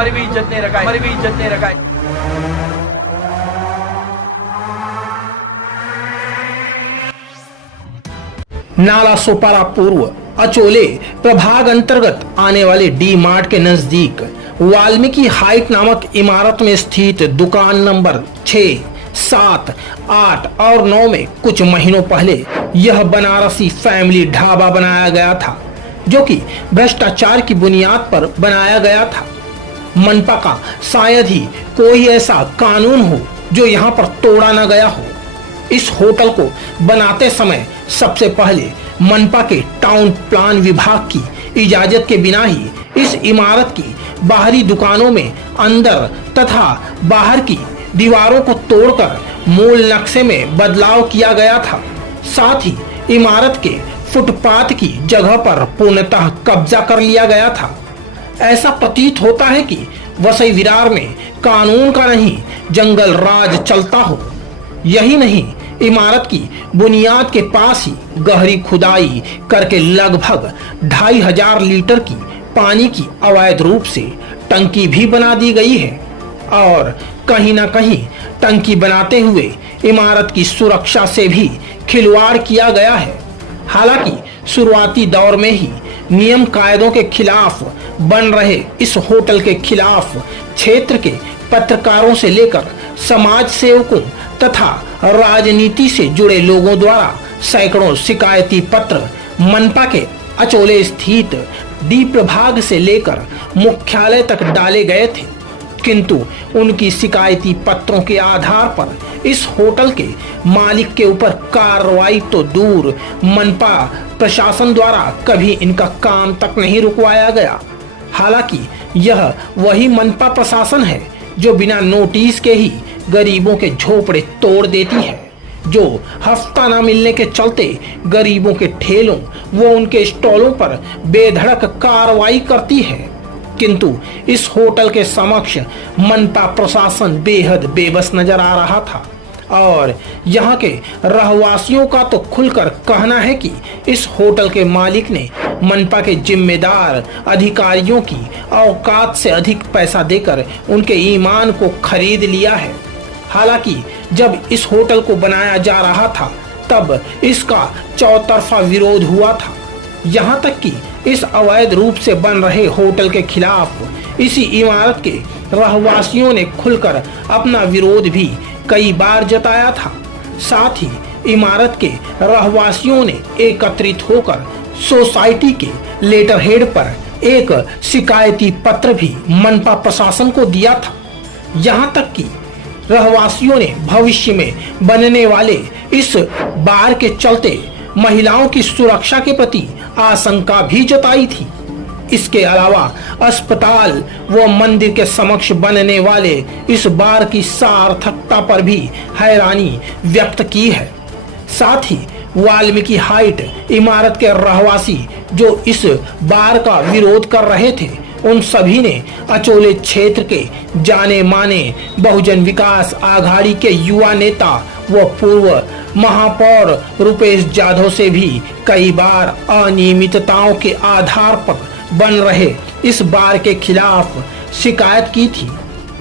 हमारी भी इज्जत नहीं रखा है, हमारी भी इज्जत नहीं रखा है। नाला सोपारा पूर्व अचोले प्रभाग अंतर्गत आने वाले डी मार्ट के नजदीक वाल्मीकि हाइट नामक इमारत में स्थित दुकान नंबर 6, 7, 8 और 9 में कुछ महीनों पहले यह बनारसी फैमिली ढाबा बनाया गया था, जो कि भ्रष्टाचार की बुनियाद पर बनाया गया था। मनपा का शायद ही कोई ऐसा कानून हो जो यहाँ पर तोड़ा न गया हो। इस होटल को बनाते समय सबसे पहले मनपा के टाउन प्लान विभाग की इजाजत के बिना ही इस इमारत की बाहरी दुकानों में अंदर तथा बाहर की दीवारों को तोड़कर मूल नक्शे में बदलाव किया गया था। साथ ही इमारत के फुटपाथ की जगह पर पूर्णतः कब्जा कर लिया गया था। ऐसा प्रतीत होता है कि वसई विरार में कानून का नहीं जंगल राज चलता हो। यही नहीं, इमारत की बुनियाद के पास ही गहरी खुदाई करके लगभग 2500 लीटर की पानी की अवैध रूप से टंकी भी बना दी गई है और कहीं ना कहीं टंकी बनाते हुए इमारत की सुरक्षा से भी खिलवाड़ किया गया है। हालांकि शुरुआती दौर में ही नियम कायदों के खिलाफ बन रहे इस होटल के खिलाफ क्षेत्र के पत्रकारों से लेकर समाज सेवकों तथा राजनीति से जुड़े लोगों द्वारा सैकड़ों शिकायती पत्र मनपा के अचोले स्थित डी प्रभाग से लेकर मुख्यालय तक डाले गए थे, किंतु उनकी शिकायती पत्रों के आधार पर इस होटल के मालिक के ऊपर कार्रवाई तो दूर, मनपा प्रशासन द्वारा कभी इनका काम तक नहीं रुकवाया गया। हालांकि यह वही मनपा प्रशासन है जो बिना नोटिस के ही गरीबों के झोपड़े तोड़ देती है, जो हफ्ता न मिलने के चलते गरीबों के ठेलों व उनके स्टॉलों पर बेधड़क कार्रवाई करती है। किंतु इस होटल के समक्ष मनपा प्रशासन बेहद बेबस नजर आ रहा था और यहाँ के रहवासियों का तो खुलकर कहना है कि इस होटल के मालिक ने मनपा के जिम्मेदार अधिकारियों की औकात से अधिक पैसा देकर उनके ईमान को खरीद लिया है। हालांकि जब इस होटल को बनाया जा रहा था तब इसका चौतरफा विरोध हुआ था। यहाँ तक कि इस अवैध रूप से बन रहे होटल के खिलाफ इसी इमारत के रहवासियों ने खुलकर अपना विरोध भी कई बार जताया था। साथ ही इमारत के रहवासियों ने एकत्रित होकर सोसाइटी के लेटर हेड पर एक शिकायती पत्र भी मनपा प्रशासन को दिया था। यहाँ तक कि रहवासियों ने भविष्य में बनने वाले इस बार के चलते महिलाओं की सुरक्षा के प्रति आशंका भी जताई थी। इसके अलावा अस्पताल व मंदिर के समक्ष बनने वाले इस बार की सार्थकता पर भी हैरानी व्यक्त की है। साथ ही वाल्मीकि हाइट इमारत के रहवासी जो इस बार का विरोध कर रहे थे, उन सभी ने अचोले क्षेत्र के जाने माने बहुजन विकास आघाड़ी के युवा नेता व पूर्व महापौर रुपेश जाधव से भी कई बार अनियमितताओं के आधार पर बन रहे इस बार के खिलाफ शिकायत की थी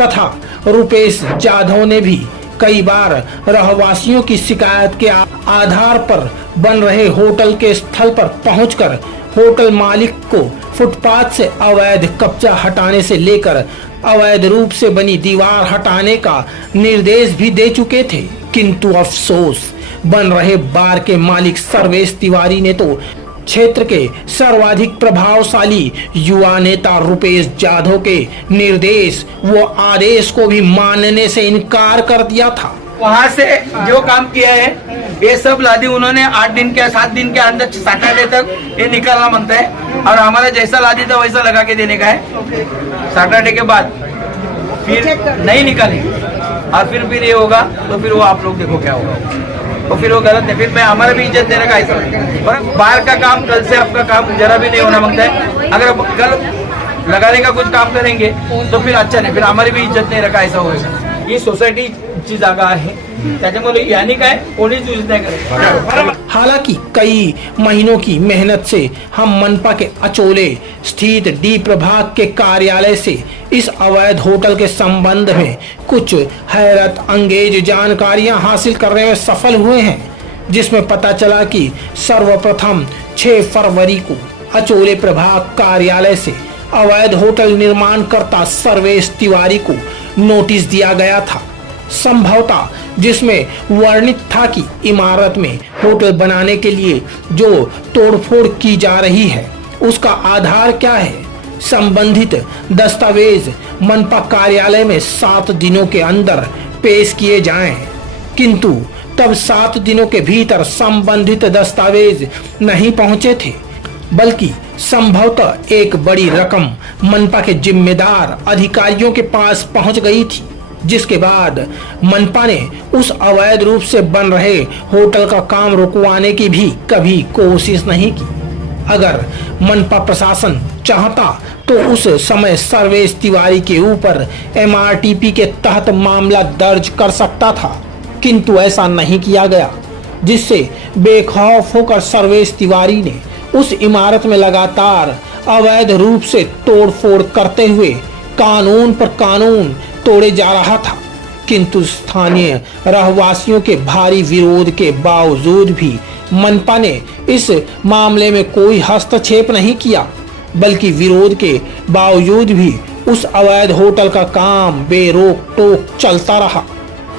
तथा रुपेश जाधव ने भी कई बार रहवासियों की शिकायत के आधार पर बन रहे होटल के स्थल पर पहुंचकर होटल मालिक को फुटपाथ से अवैध कब्जा हटाने से लेकर अवैध रूप से बनी दीवार हटाने का निर्देश भी दे चुके थे। किंतु अफसोस, बन रहे बार के मालिक सर्वेश तिवारी ने तो क्षेत्र के सर्वाधिक प्रभावशाली युवा नेता रुपेश जाधव के निर्देश व आदेश को भी मानने से इनकार कर दिया था। वहाँ से जो काम किया है ये सब लादी उन्होंने 8 दिन के 7 दिन के अंदर सैटरडे तक ये निकालना मांगता है और हमारा जैसा लादी था वैसा लगा के देने का है। सैटरडे के बाद फिर नहीं निकाले और फिर ये होगा तो फिर वो आप लोग देखो क्या होगा, तो फिर वो गलत है। फिर मैं हमारा भी इज्जत देने का ऐसा और बाहर का काम कल से आपका काम जरा भी नहीं होना मांगता है। अगर आप कल लगाने का कुछ काम करेंगे तो फिर अच्छा नहीं, फिर हमारी भी इज्जत नहीं रखा ऐसा होगा। ये सोसाइटी आमची जागा आहे, त्याच्यामुळे यांनी काय कोणीच यूज नाही करत. हालांकि कई महीनों की मेहनत से हम मनपा के अचोले स्थित डी प्रभाग के कार्यालय से इस अवैध होटल के संबंध में कुछ हैरत अंगेज जानकारियां हासिल करने में सफल हुए हैं, जिसमें पता चला कि सर्वप्रथम 6 फरवरी को अचोले प्रभाग कार्यालय से अवैध होटल निर्माणकर्ता सर्वेश तिवारी को नोटिस दिया गया था, संभवतः जिसमें वर्णित था कि इमारत में होटल बनाने के लिए जो तोड़फोड़ की जा रही है उसका आधार क्या है। संबंधित दस्तावेज मनपा कार्यालय में 7 दिनों के अंदर पेश किए जाएं, किंतु तब 7 दिनों के भीतर संबंधित दस्तावेज नहीं पहुंचे थे, बल्कि संभवतः एक बड़ी रकम मनपा के जिम्मेदार अधिकारियों के पास पहुंच गई थी, जिसके बाद मनपा ने उस अवैध रूप से बन रहे होटल का काम रुकवाने की भी कभी कोशिश नहीं की। अगर मनपा प्रशासन चाहता तो उस समय सर्वेश तिवारी के ऊपर MRTP के तहत मामला दर्ज कर सकता था, किंतु ऐसा नहीं किया गया, जिससे बेखौफ होकर सर्वेश तिवारी ने उस इमारत में लगातार अवैध रूप से तोड़फोड़ करते हुए कानून पर कानून तोड़े जा रहा था। किंतु स्थानीय रहवासियों के भारी विरोध के बावजूद भी मनपा ने इस मामले में कोई हस्तक्षेप नहीं किया, बल्कि विरोध के बावजूद भी उस अवैध होटल का काम बेरोक टोक चलता रहा,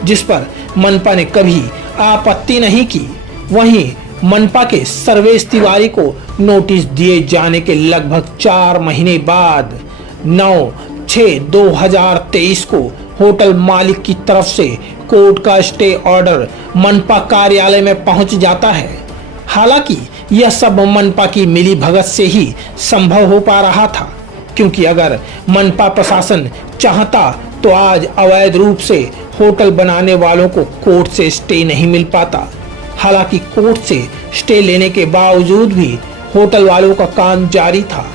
जिस पर मनपा ने कभी आपत्ति नहीं की। वहीं मनपा के सर्वेश तिवारी को नोटिस दिए जाने के लगभग 4 महीने बाद 9/6/2023 को होटल मालिक की तरफ से कोर्ट का स्टे ऑर्डर मनपा कार्यालय में पहुंच जाता है। हालांकि यह सब मनपा की मिली भगत से ही संभव हो पा रहा था, क्योंकि अगर मनपा प्रशासन चाहता तो आज अवैध रूप से होटल बनाने वालों को कोर्ट से स्टे नहीं मिल पाता। हालांकि कोर्ट से स्टे लेने के बावजूद भी होटल वालों का काम जारी था,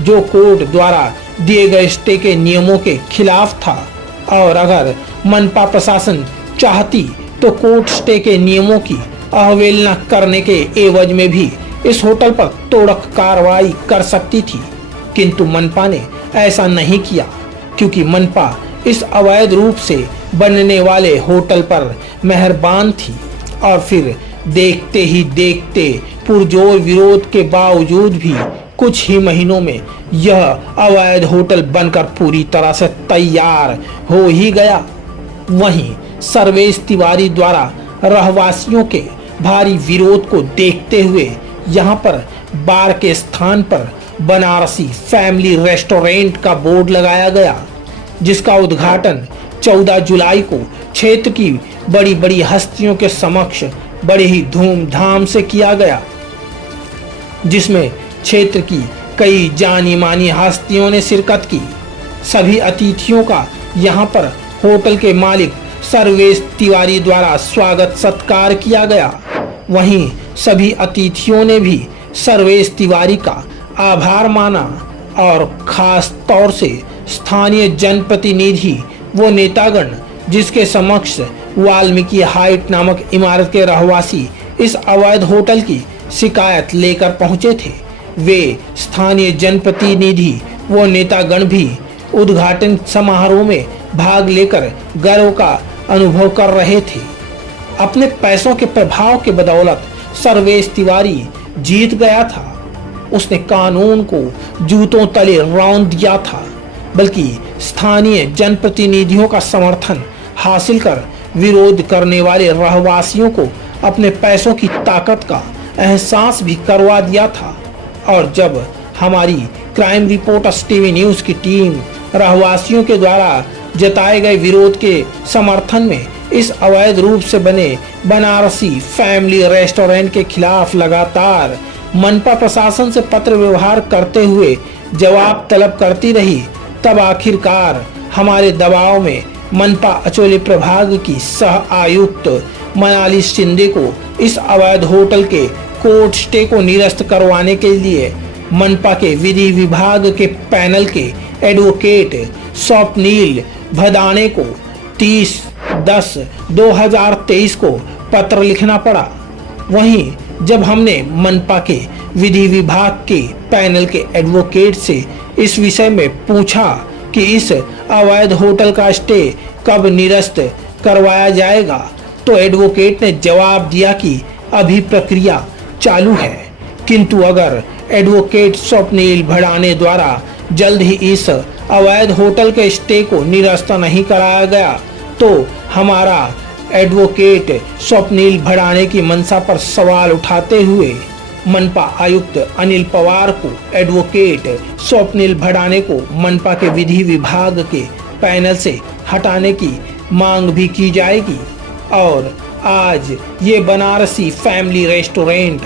जो कोर्ट द्वारा दिए गए स्टे के नियमों के खिलाफ था, और अगर मनपा प्रशासन चाहती तो कोर्ट स्टे के नियमों की अवहेलना करने के एवज में भी इस होटल पर तोड़क कार्रवाई कर सकती थी, किंतु मनपा ने ऐसा नहीं किया, क्योंकि मनपा इस अवैध रूप से बनने वाले होटल पर मेहरबान थी। और फिर देखते ही देखते पुरजोर विरोध के बावजूद भी कुछ ही महीनों में यह अवैध होटल बनकर पूरी तरह से तैयार हो ही गया। वहीं सर्वेश तिवारी द्वारा रहवासियों के भारी विरोध को देखते हुए यहाँ पर बार के स्थान पर बनारसी फैमिली रेस्टोरेंट का बोर्ड लगाया गया, जिसका उद्घाटन 14 जुलाई को क्षेत्र की बड़ी बड़ी हस्तियों के समक्ष बड़े ही धूमधाम से किया गया, जिसमें क्षेत्र की कई जानी मानी हस्तियों ने शिरकत की। सभी अतिथियों का यहाँ पर होटल के मालिक सर्वेश तिवारी द्वारा स्वागत सत्कार किया गया। वहीं सभी अतिथियों ने भी सर्वेश तिवारी का आभार माना, और खास तौर से स्थानीय जनप्रतिनिधि वो नेतागण जिसके समक्ष वाल्मीकि हाइट नामक इमारत के रहवासी इस अवैध होटल की शिकायत लेकर पहुंचे थे, वे स्थानीय जनप्रतिनिधि वो नेतागण भी उद्घाटन समारोह में भाग लेकर गर्व का अनुभव कर रहे थे। अपने पैसों के प्रभाव के बदौलत सर्वेश तिवारी जीत गया था। उसने कानून को जूतों तले रौंद दिया था, बल्कि स्थानीय जनप्रतिनिधियों का समर्थन हासिल कर विरोध करने वाले रहवासियों को अपने पैसों की ताकत का एहसास भी करवा दिया था। और जब हमारी क्राइम रिपोर्टर्स टीवी न्यूज़ की टीम रहवासियों के द्वारा जताए गए विरोध के समर्थन में इस अवैध रूप से बने बनारसी फैमिली रेस्टोरेंट के खिलाफ लगातार मनपा प्रशासन से पत्र व्यवहार करते हुए जवाब तलब करती रही, तब आखिरकार हमारे दबाव में मनपा अचोले प्रभाग की सह आयुक्त मनाली शिंदे को इस अवैध होटल के कोर्ट स्टे को निरस्त करवाने के लिए मनपा के विधि विभाग के पैनल के एडवोकेट स्वप्नील भदाने को 30 10/10/2023 को पत्र लिखना पड़ा। वहीं जब हमने मनपा के विधि विभाग के पैनल के एडवोकेट से इस विषय में पूछा कि इस अवैध होटल का स्टे कब निरस्त करवाया जाएगा, तो एडवोकेट ने जवाब दिया कि अभी प्रक्रिया चालू है, किंतु अगर एडवोकेट स्वप्निल भड़ाने द्वारा जल्द ही इस अवैध होटल के स्टे को निरस्त नहीं कराया गया तो हमारा एडवोकेट स्वप्निल भड़ाने की मंशा पर सवाल उठाते हुए मनपा आयुक्त अनिल पवार को एडवोकेट स्वप्निल भड़ाने को मनपा के विधि विभाग के पैनल से हटाने की मांग भी की जाएगी। और आज ये बनारसी फैमिली रेस्टोरेंट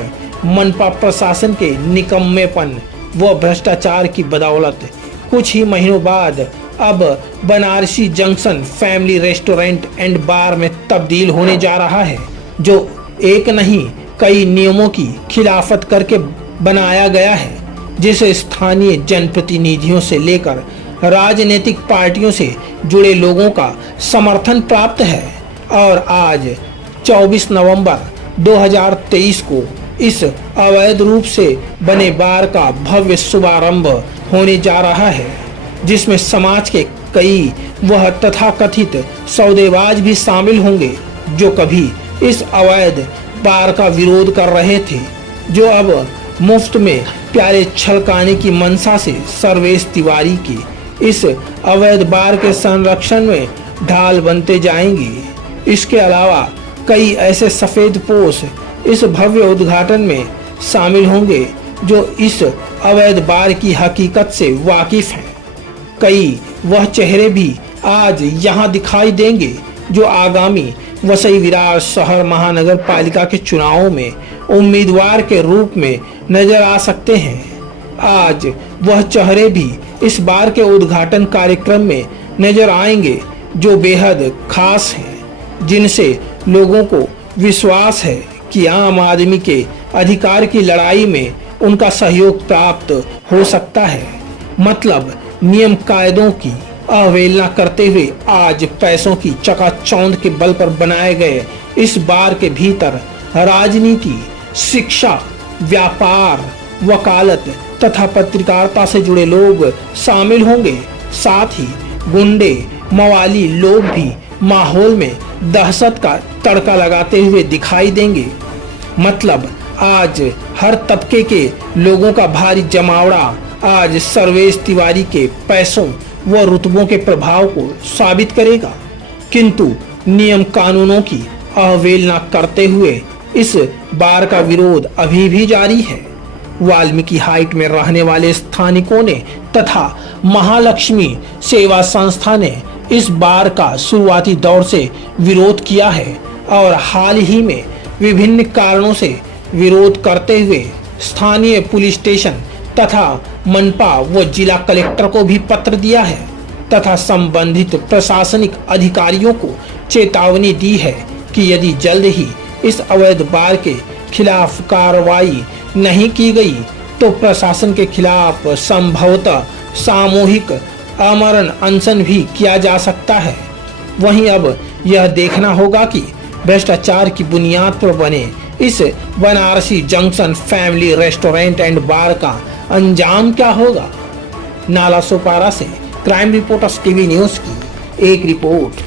मनपा प्रशासन के निकम्मेपन व भ्रष्टाचार की बदौलत कुछ ही महीनों बाद अब Banarasi junction family restaurant and bar में तब्दील होने जा रहा है, जो एक नहीं कई नियमों की खिलाफत करके बनाया गया है, जिसे स्थानीय जनप्रतिनिधियों से लेकर राजनीतिक पार्टियों से जुड़े लोगों का समर्थन प्राप्त है। और आज 24 नवंबर 2023 को इस अवैध रूप से बने बार का भव्य शुभारंभ होने जा रहा है, जिसमें समाज के कई वह तथाकथित सौदेबाज भी शामिल होंगे जो कभी इस अवैध बार का विरोध कर रहे थे, जो अब मुफ्त में प्यारे छलकाने की मंशा से सर्वेश तिवारी की इस अवैध बार के संरक्षण में ढाल बनते जाएंगे। इसके अलावा कई ऐसे सफेद पोश इस भव्य उद्घाटन में शामिल होंगे जो इस अवैध बार की हकीकत से वाकिफ हैं। कई वह चेहरे भी आज यहाँ दिखाई देंगे जो आगामी वसई विरार शहर महानगर पालिका के चुनावों में उम्मीदवार के रूप में नजर आ सकते हैं। आज वह चेहरे भी इस बार के उद्घाटन कार्यक्रम में नजर आएंगे जो बेहद खास हैं, जिनसे लोगों को विश्वास है कि आम आदमी के अधिकार की लड़ाई में उनका सहयोग प्राप्त हो सकता है। मतलब नियम कायदों की अवहेलना करते हुए आज पैसों की चकाचौंध के बल पर बनाए गए इस बार के भीतर राजनीति, शिक्षा, व्यापार, वकालत तथा पत्रकारिता से जुड़े लोग शामिल होंगे। साथ ही गुंडे, मवाली लोग भी माहौल में दहशत का तड़का लगाते हुए दिखाई देंगे। मतलब आज हर तबके के लोगों का भारी जमावड़ा आज सर्वेश तिवारी के पैसों व रुतबों के प्रभाव को साबित करेगा, किंतु नियम कानूनों की अवहेलना करते हुए इस बार का विरोध अभी भी जारी है। वाल्मीकि हाइट में रहने वाले स्थानिकों ने तथा महालक्ष्मी सेवा संस्था ने इस बार का शुरुआती दौर से विरोध किया है और हाल ही में विभिन्न कारणों से विरोध करते हुए स्थानीय पुलिस स्टेशन तथा मनपा व जिला कलेक्टर को भी पत्र दिया है तथा संबंधित प्रशासनिक अधिकारियों को चेतावनी दी है कि यदि जल्द ही इस अवैध बार के खिलाफ कार्रवाई नहीं की गई तो प्रशासन के खिलाफ संभवतः सामूहिक आमरण अनशन भी किया जा सकता है। वहीं अब यह देखना होगा कि भ्रष्टाचार की बुनियाद पर बने इस Banarasi junction family restaurant and bar का अंजाम क्या होगा। नाला सोपारा से क्राइम रिपोर्टर्स टीवी न्यूज़ की एक रिपोर्ट।